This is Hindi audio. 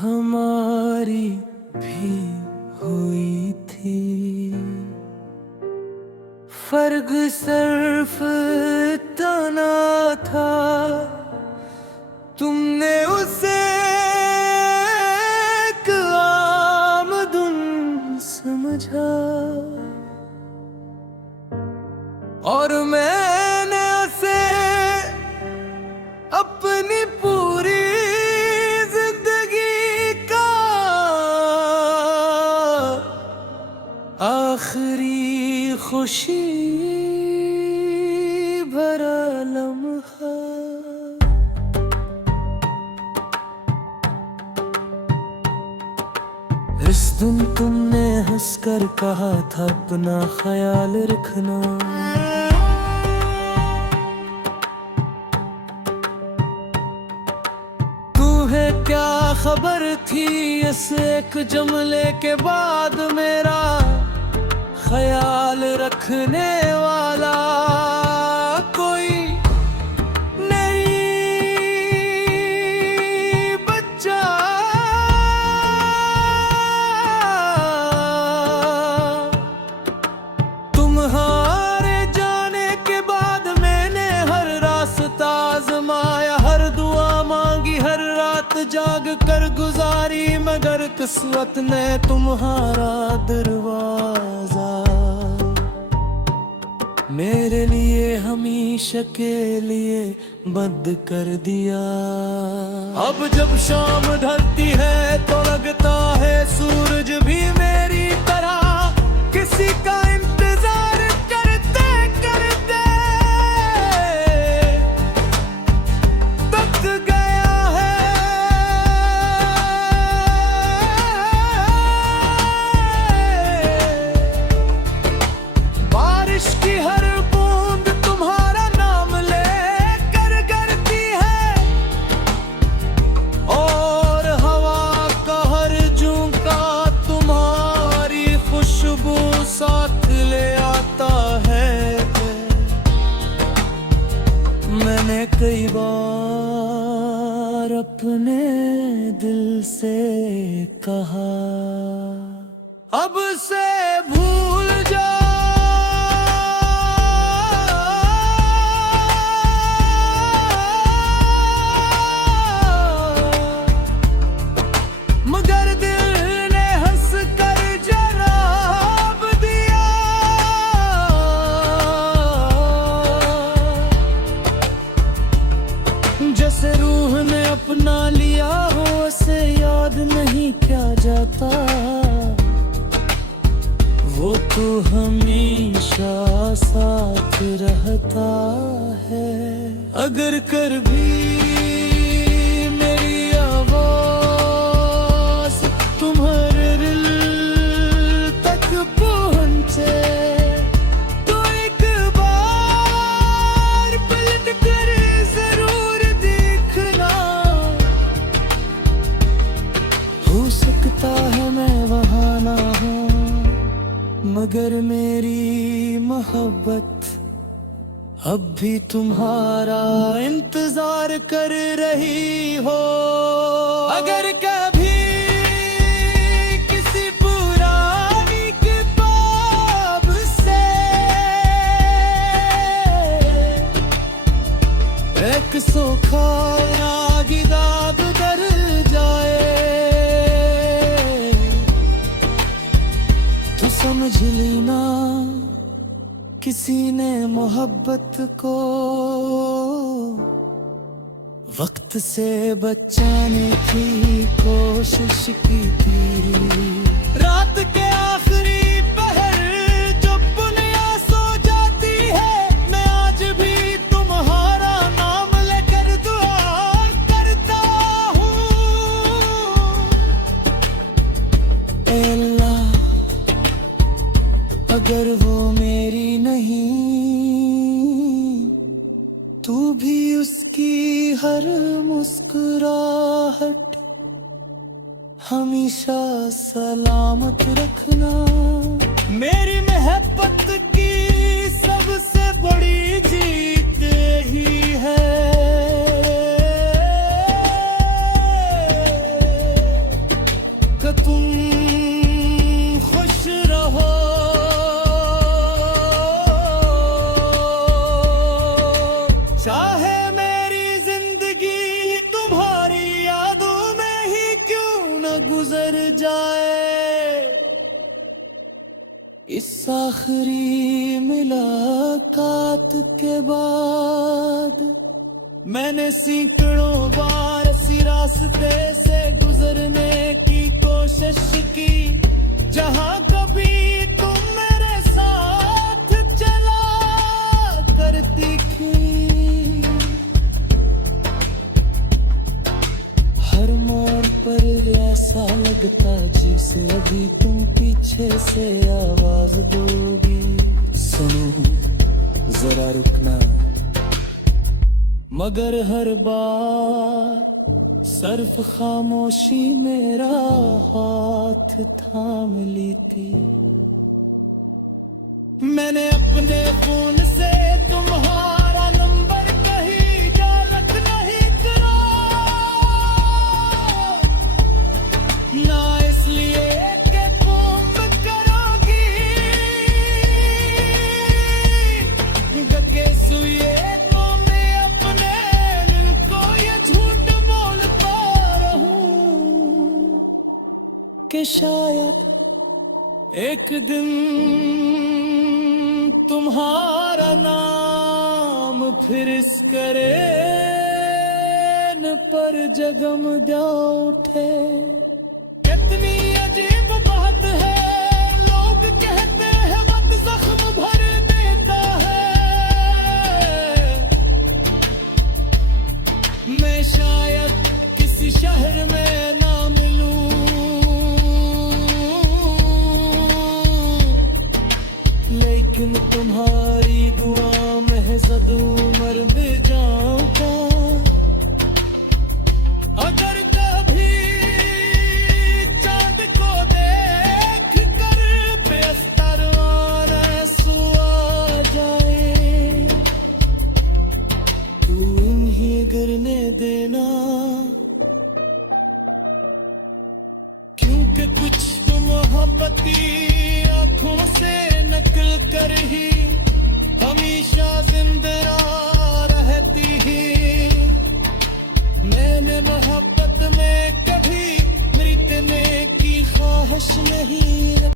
हमारी भी हुई थी। फर्क सिर्फ इतना था, तुमने उसे एक आमदन समझा और मैंने उसे अपनी पूरी जिंदगी का आखिरी खुशी भरा लम्हा। इस दिन तुमने हंसकर कहा था अपना ख्याल रखना। तुम्हें क्या खबर थी इस एक जुमले के बाद मेरा ख्याल रखने वाला कोई नहीं बच्चा। तुम्हारे जाने के बाद मैंने हर रास्ता आजमाया, हर दुआ मांगी, हर रात जाग कर गुजारी, मगर किस्मत ने तुम्हारा दरवाजा मेरे लिए हमेशा के लिए बंद कर दिया। अब जब शाम ढलती है तो लगता है सूरज भी मेरी तरह किसी का इंतजार करते करते थक गया है। बारिश की हर बूंद तुम्हारा नाम लेकर गिरती है और हवा का हर झोंका तुम्हारी खुशबू साथ ले आता है। मैंने कई बार अपने दिल से कहा अब से भूल जा, मगर दिल ने हंस कर जवाब दिया। जैसे रूह ने अपना लिया हो उसे याद नहीं क्या जाता, वो तो हमेशा साथ रहता है। अगर कर भी मेरी आवाज तुम्हारे दिल तक पहुंचे तो एक बार पलट कर जरूर देखना। हो सकता है मैं वहां ना हूं, मगर मेरी मोहब्बत अब भी तुम्हारा इंतजार कर रही हो। अगर कभी किसी पुरानी किताब से एक सूखा रागी दाग दर जाए तो समझ लेना किसी ने मोहब्बत को वक्त से बचाने की कोशिश की थी। रात के आखिरी पहर जब दुनिया सो जाती है, मैं आज भी तुम्हारा नाम लेकर दुआ करता हूँ। ऐ अल्लाह अगर वो मेरी नहीं तू भी उसकी हर मुस्कुराहट हमेशा सलामत रखना। मेरी मोहब्बत की सबसे बड़ी जीत ही है तुम खुश रहो। चाहे मेरी जिंदगी तुम्हारी यादों में ही क्यों न गुजर जाए, इस आखिरी मुलाकात के बाद मैंने सैकड़ों बार इसी रास्ते से गुजरने की कोशिश की, जहां कभी तुम मेरे साथ चला करती थी। हर मोड़ पर ऐसा लगता जिसे अभी तुम पीछे से आवाज दोगी। सुनो जरा रुकना, मगर हर बार सिर्फ खामोशी मेरा हाथ थाम ली थी। मैंने अपने फोन से तुम्हारा नंबर कहीं डालत नहीं करा, ना इसलिए कि तुम करोगी गके सुइए कि शायद एक दिन तुम्हारा नाम फिर इस करेन पर जगमगा उठे। कितनी अजीब बात है, लोग कहते हैं वक्त जख्म भर देता है। मैं शायद किसी शहर में ना मिलूं, लेकिन तुम्हारी दुआ में ज़द उम्र में जाऊंगा। अगर कभी चांद को देख कर बेअस्तर आंसू आ जाए, तू इन्हीं गिरने देना, क्योंकि कुछ तो मोहब्बती आंखों से नकल कर ही हमेशा जिंदा रहती ही। मैंने मोहब्बत में कभी मरने की ख्वाहिश नहीं